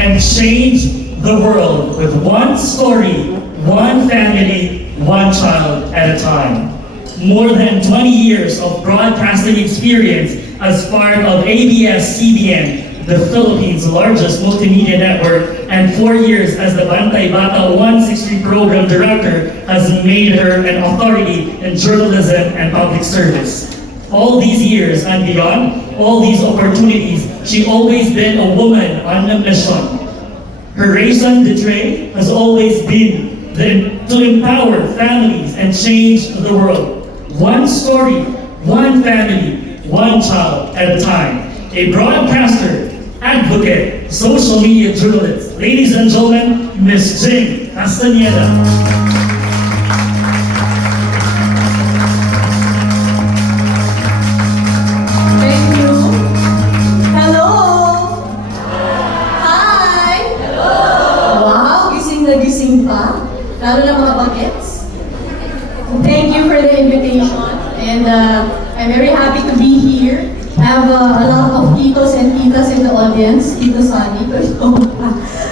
and change the world with one story, one family, one child at a time. More than 20 years of broadcasting experience as part of ABS-CBN, the Philippines' largest multimedia network, and 4 years as the Bantay Bata 163 program director has made her an authority in journalism and public service. All these years and beyond, all these opportunities, she always been a woman on a mission. Her raison d'etre has always been to empower families and change the world. One story, one family, one child at a time. A broadcaster, advocate, social media journalist. Ladies and gentlemen, Miss Jing, Castañeda. Lalo na mga bagets. Thank you for the invitation, and I'm very happy to be here. I have a lot of titos and titas in the audience. Tito Sunny,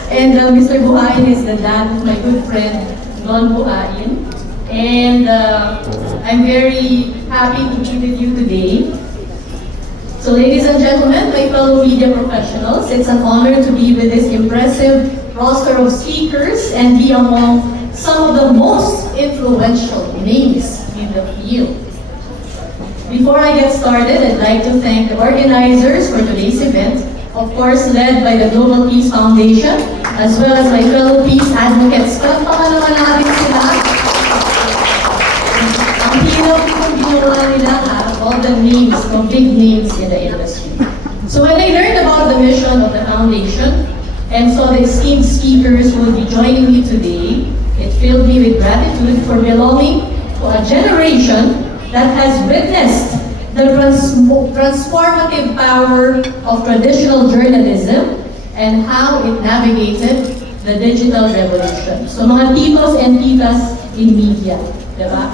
and Mr. Buhain is the dad of my good friend, Don Buhain. And I'm very happy to be with you today. So ladies and gentlemen, my fellow media professionals, it's an honor to be with this impressive roster of speakers and be among some of the most influential names in the field. Before I get started, I'd like to thank the organizers for today's event, of course led by the Global Peace Foundation, as well as my fellow peace advocates. Palakpakan naman natin sila. Ang ginawa nila all the names, the big names in the industry. So when I learned about the mission of the foundation and saw the esteemed speakers who will be joining me today, it filled me with gratitude for belonging to a generation that has witnessed the transformative power of traditional journalism and how it navigated the digital revolution. So mga titos and titas in media, diba?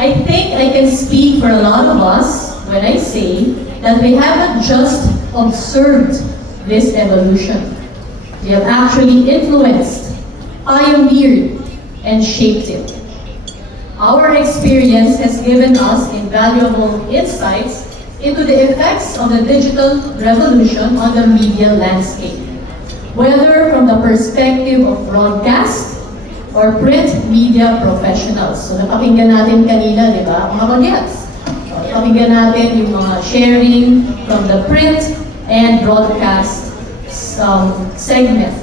I think I can speak for a lot of us when I say that we haven't just observed this evolution. We have actually influenced, pioneered, and shaped it. Our experience has given us invaluable insights into the effects of the digital revolution on the media landscape, whether from the perspective of broadcast or print media professionals. So napakinggan natin kanina, di ba, mga bagets. Napakinggan natin yung mga sharing from the print and broadcast segment.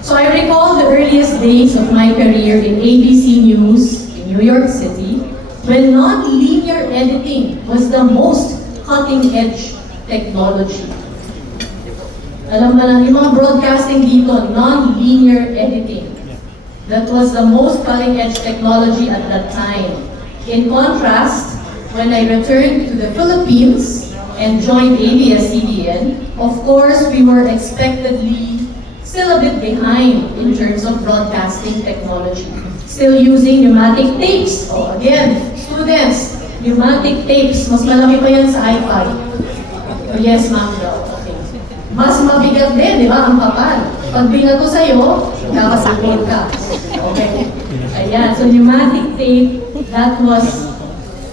So I recall the earliest days of my career in ABC News in New York City when non-linear editing was the most cutting-edge technology. Alam ba na, yung mga broadcasting dito, non-linear editing. That was the most cutting-edge technology at that time. In contrast, when I returned to the Philippines and joined ABS-CBN, of course, we were expectedly still a bit behind in terms of broadcasting technology. Still using pneumatic tapes. Oh, again, students, pneumatic tapes, mas malaki pa yan sa iPad. Oh, yes, ma'am daw. Okay. Mas mabigat din, di ba, ang kapal. Pag binato sa'yo, nakasakot ka. Okay. Ayan, so pneumatic tape,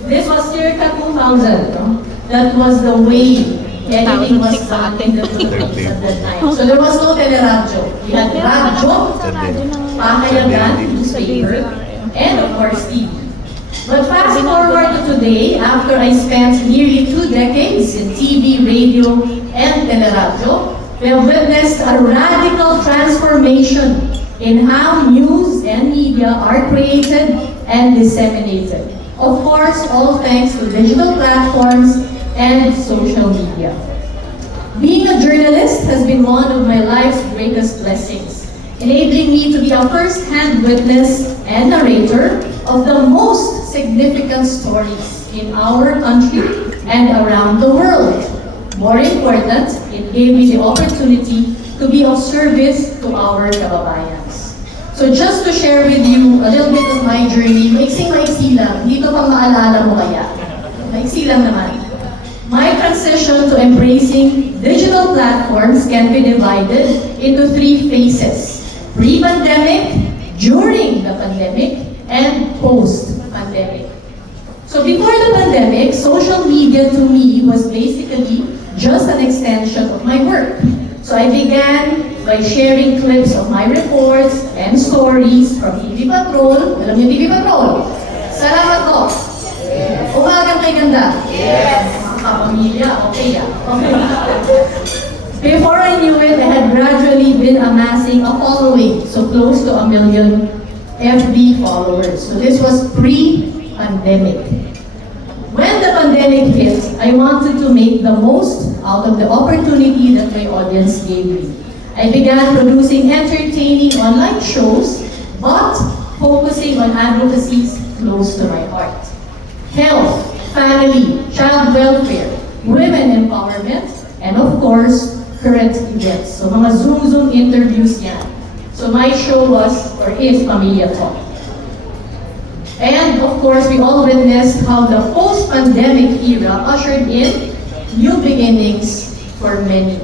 this was circa 2000, no? That was the way editing was done in the Philippines at that time. So there was no teleradyo. We had radyo, pahayagan, newspaper, and of course TV. But fast forward to today, after I spent nearly 2 decades in TV, radio, and teleradyo, we have witnessed a radical transformation in how news and media are created and disseminated. Of course, all thanks to digital platforms and social media. Being a journalist has been one of my life's greatest blessings, enabling me to be a first-hand witness and narrator of the most significant stories in our country and around the world. More important, it gave me the opportunity to be of service to our kababayans. So just to share with you a little bit of my journey, maiksi lang, hindi ko pa maalala mo kaya. Maiksi lang naman. My transition to embracing digital platforms can be divided into 3 phases: pre-pandemic, during the pandemic, and post-pandemic. So before the pandemic, social media to me was basically just an extension of my work. So I began by sharing clips of my reports and stories from TV Patrol. Alam niyo TV Patrol? Salamat po. Umagang may ganda. Yes. Mga kapamilya, okay. Before I knew it, I had gradually been amassing a following, so close to 1 million FB followers. So this was pre-pandemic. When the pandemic hit, I wanted to make the most out of the opportunity that my audience gave me. I began producing entertaining online shows, but focusing on advocacies close to my heart. Health, family, child welfare, women empowerment, and of course, current events. So mga Zoom interviews yan. So my show was, or is, Pamilya Talk. And of course, we all witnessed how the post-pandemic era ushered in new beginnings for many.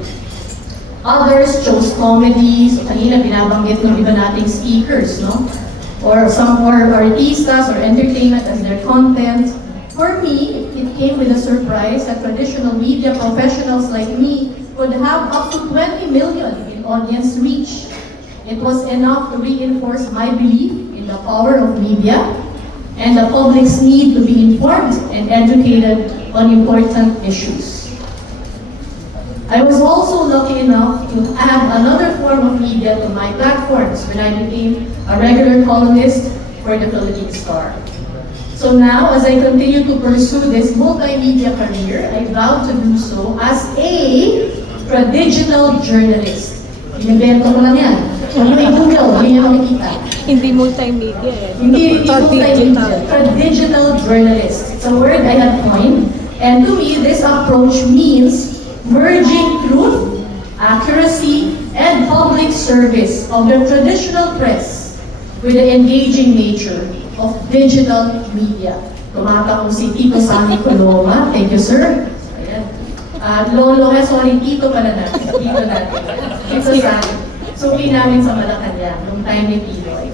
Others chose comedy, so kanina binabanggit ng iba nating speakers, no? Or some more artistas or entertainment as their content. For me, it came with a surprise that traditional media professionals like me would have up to 20 million in audience reach. It was enough to reinforce my belief in the power of media and the public's need to be informed and educated on important issues. I was also lucky enough to add another form of media to my platforms when I became a regular columnist for the Philippine Star. So now, as I continue to pursue this multimedia career, I vow to do so as a traditional journalist. Inibento ko lang yan. Kung may Google, hindi niya makikita. Hindi multimedia eh. Hindi multimedia. Traditional journalist. It's a word I have coined. And to me, this approach means merging truth, accuracy, and public service of the traditional press with the engaging nature of digital media. Tumata ko si Tito Sani Coloma. Thank you, sir. Ayan. Lolo, sorry, Tito pala natin. Tito natin. Tito Sani. Suki namin sa Malacanang nung time ni Pinoy.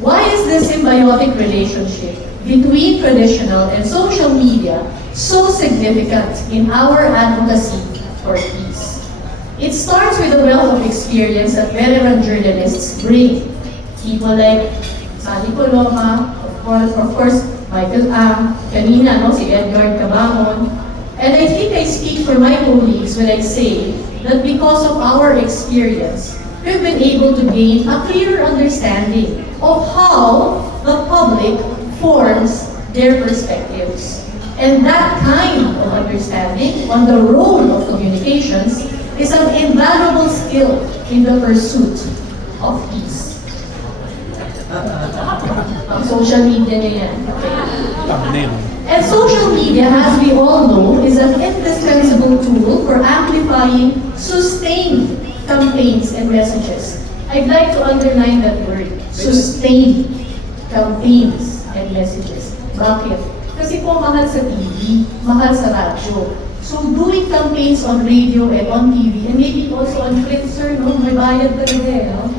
Why is this symbiotic relationship between traditional and social media so significant in our advocacy for peace? It starts with the wealth of experience that veteran journalists bring. People like Sally Coloma, of course, Michael Ang, kanina, no, si Edward Cabangon. And I think I speak for my colleagues when I say that because of our experience, we've been able to gain a clearer understanding of how the public forms their perspectives. And that kind of understanding on the role of communications is an invaluable skill in the pursuit of peace. Ang social media na yan. And social media, as we all know, is an indispensable tool for amplifying sustained campaigns and messages. I'd like to underline that word, sustained campaigns and messages. Bakit? Kasi po mahal sa TV, mahal sa radyo. So doing campaigns on radio and on TV, and maybe also on print, sir, no? May bayad talaga eh, no?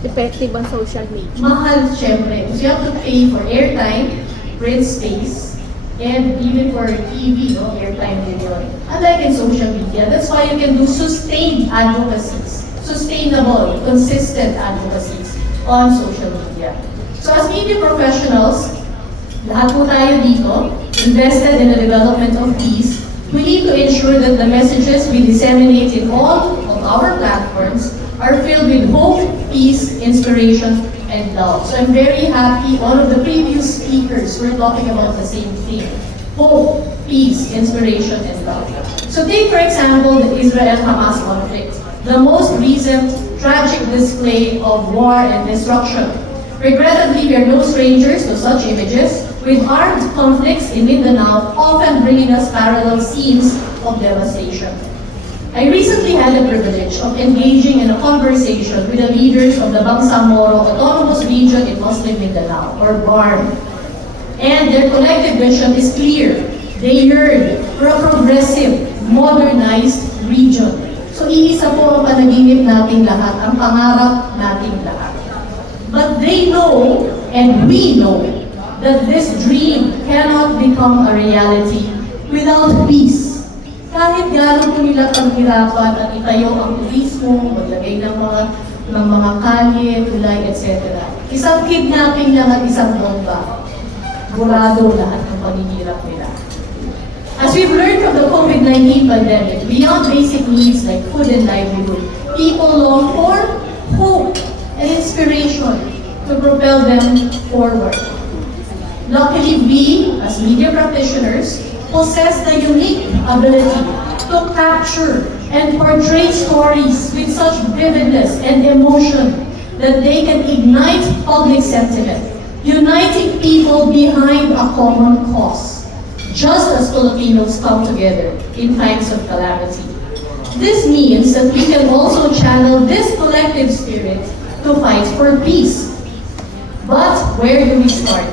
Effective on social media. Mahal, syempre. So you have to pay for airtime, print space, and even for TV, no? Airtime din yun. Unlike in social media, that's why you can do sustained advocacies. Sustainable, consistent advocacies on social media. So as media professionals, lahat po tayo dito, invested in the development of peace, we need to ensure that the messages we disseminate in all of our platforms are filled with hope, peace, inspiration, and love. So I'm very happy all of the previous speakers were talking about the same thing. Hope, peace, inspiration, and love. So take for example the Israel-Hamas conflict, the most recent tragic display of war and destruction. Regrettably, we are no strangers to such images, with armed conflicts in Mindanao often bringing us parallel scenes of devastation. I recently had the privilege of engaging in a conversation with the leaders of the Bangsamoro Autonomous Region in Muslim Mindanao, or BARM. And their collective vision is clear. They yearn for a progressive, modernized region. So iisa po ang panaginip nating lahat, ang pangarap nating lahat. But they know, and we know, that this dream cannot become a reality without peace. Kahit gano'n po nila paghirapan at itayo ang turismo, maglagay ng mga kalye, tulay, etc. Isang kidnapping lang at isang bomba. Burado lahat ng paghihirap nila. As we've learned from the COVID-19 pandemic, beyond basic needs like food and livelihood, people long for hope and inspiration to propel them forward. Luckily, we, as media practitioners, possess the unique ability to capture and portray stories with such vividness and emotion that they can ignite public sentiment, uniting people behind a common cause, just as Filipinos come together in times of calamity. This means that we can also channel this collective spirit to fight for peace. But where do we start?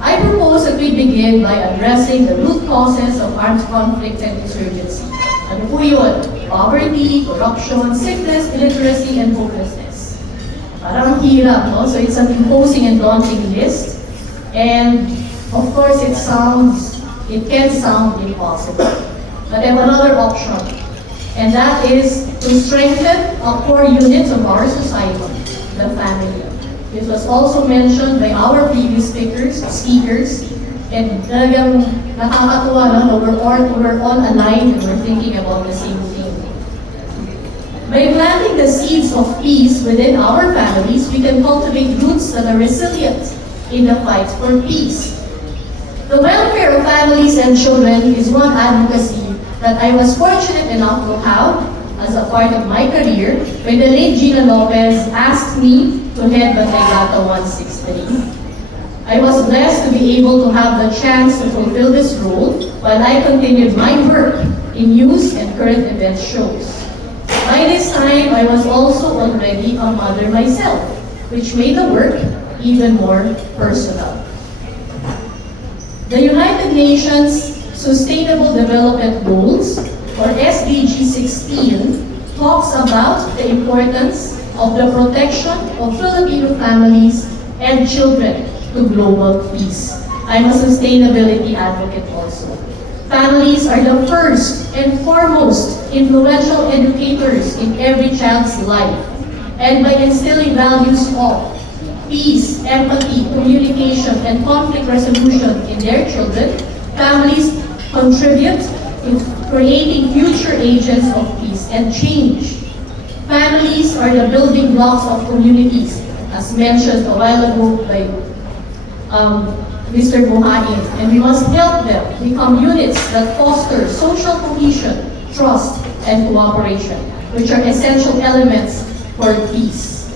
I propose that we begin by addressing the root causes of armed conflict and insurgency. Ano po yun? Poverty, corruption, sickness, illiteracy, and hopelessness. Parang ang hirap, no? So it's an imposing and daunting list. And of course, it can sound impossible. But I have another option. And that is to strengthen a core unit of our society, the family. This was also mentioned by our previous speakers, and talagang nakakatuwa na we're all aligned and we're thinking about the same thing. By planting the seeds of peace within our families, we can cultivate roots that are resilient in the fight for peace. The welfare of families and children is one advocacy that I was fortunate enough to have as a part of my career when the late Gina Lopez asked me to head Bantay Bata 163. I was blessed to be able to have the chance to fulfill this role while I continued my work in news and current event shows. By this time, I was also already a mother myself, which made the work even more personal. The United Nations Sustainable Development Goals, or SDG 16, talks about the importance of the protection of Filipino families and children to global peace. I'm a sustainability advocate also. Families are the first and foremost influential educators in every child's life. And by instilling values of peace, empathy, communication, and conflict resolution in their children, families contribute in creating future agents of peace and change. Families are the building blocks of communities, as mentioned a while ago by Mr. Buhain, and we must help them become units that foster social cohesion, trust, and cooperation, which are essential elements for peace.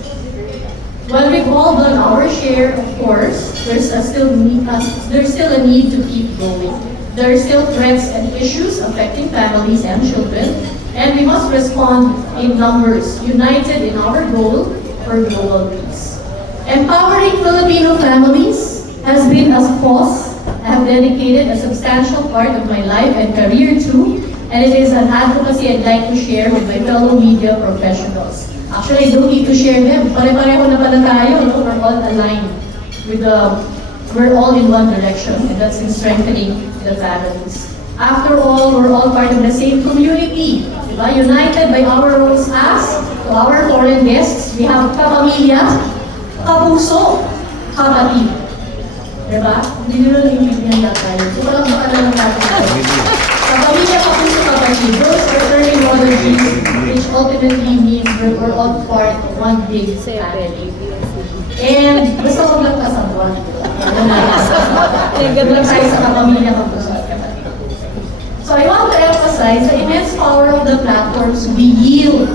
While we've all done our share, of course, there's still a need to keep going. There are still threats and issues affecting families and children, and we must respond in numbers, united in our goal for global peace. Empowering Filipino families has been a cause I have dedicated a substantial part of my life and career to, and it is an advocacy I'd like to share with my fellow media professionals. Actually, I don't need to share them. Pare-pareho na pala tayo, no? We're all aligned with we're all in one direction, and that's in strengthening the families. After all, we're all part of the same community. Diba? United by our roles as, to our foreign guests, we have kapamilya, kapuso, kapatid. Diba? Hindi nyo lang naiintindihan lang tayo. So, walang makalalang natin tayo. Kapamilya, kapuso, kapatid. Those are early modern which ultimately means we're all part of one big family. And basta huwag lang kasabwan. Lang tayo sa kapamilya, kapuso, at kapatid. So I want to emphasize the immense power of the platforms we yield.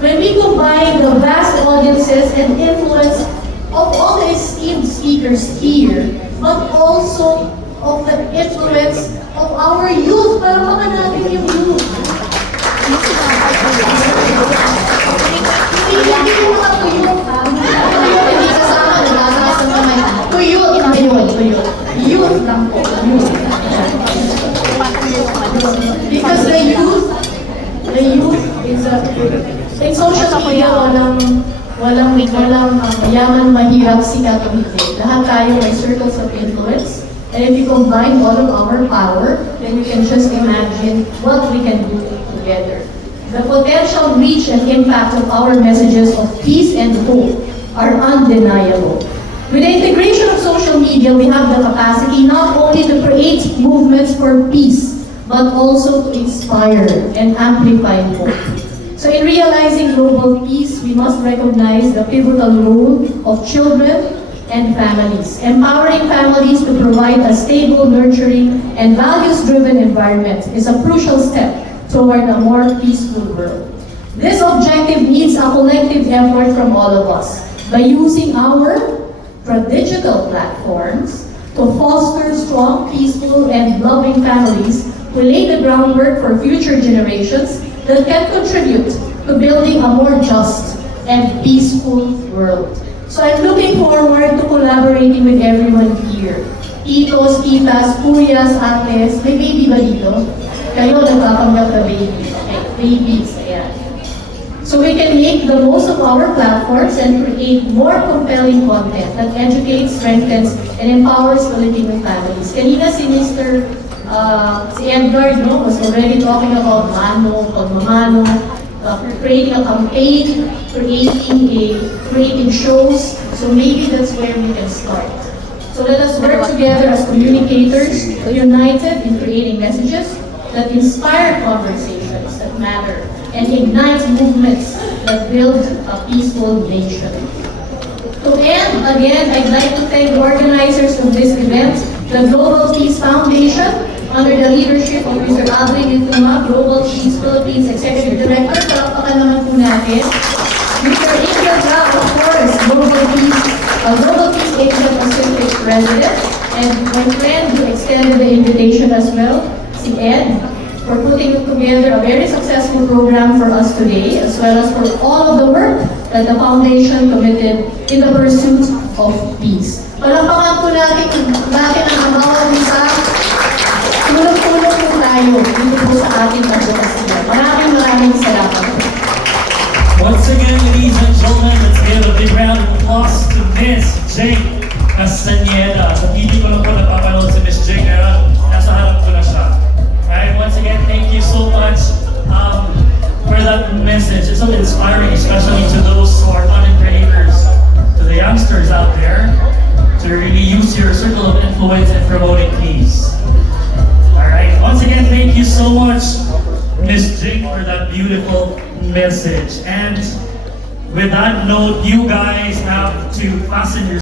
When we combine the vast audiences and influence of all the esteemed speakers here, but also of the influence of our youth, para baka natin yung youth. Hindi yung mga tuyok, ha? Tuyok, hindi kasama, nagkakaas ng kamay. Tuyok lang po, youth. social media, walang mayaman, mahirap, sikat o hindi. Lahat tayo may circles of influence. And if you combine all of our power, then you can just imagine what we can do together. The potential reach and impact of our messages of peace and hope are undeniable. With the integration of social media, we have the capacity not only to create movements for peace, but also to inspire and amplify hope. So in realizing global peace, we must recognize the pivotal role of children and families. Empowering families to provide a stable, nurturing, and values-driven environment is a crucial step toward a more peaceful world. This objective needs a collective effort from all of us by using our digital platforms to foster strong, peaceful, and loving families who lay the groundwork for future generations that can contribute to building a more just and peaceful world. So I'm looking forward to collaborating with everyone here. Titos, titas, kuyas, ates, may baby ba dito? Kayo nagpapanggap na baby. Okay, babies, ayan. So we can make the most of our platforms and create more compelling content that educates, strengthens, and empowers Filipino families. Kanina si Edgar, no, was already talking about mano, pagmamano, creating a campaign, creating shows. So maybe that's where we can start. So let us work together as communicators, united in creating messages that inspire conversations that matter and ignite movements that build a peaceful nation. To end, again, I'd like to thank the organizers of this event, the Global Peace Foundation, under the leadership of Mr. Aldrin Ituma, Global Peace Philippines Executive Director. Palakpakan naman po natin. Mr. Ingrid Ra, of course, Global Peace Asia Pacific President, and my friend who extended the invitation as well, si Ed, for putting together a very successful program for us today, as well as for all of the work that the Foundation committed in the pursuit of peace. Palakpakan po natin ang bawat isa. Tulong-tulong po tayo dito po sa ating advocacy. Maraming salamat. Once again, ladies and gentlemen, let's give a big round of applause to Miss Jing Castañeda. Sa TV ko lang po napapanood si Miss Jing, pero nasa harap ko na siya. Alright, once again, thank you so much for that message. It's so inspiring, especially to those who are content creators, to the youngsters out there, to really use your circle of influence in promoting peace. Alright, once again, thank you so much, Miss Jing, for that beautiful message. And with that note, you guys have to fasten your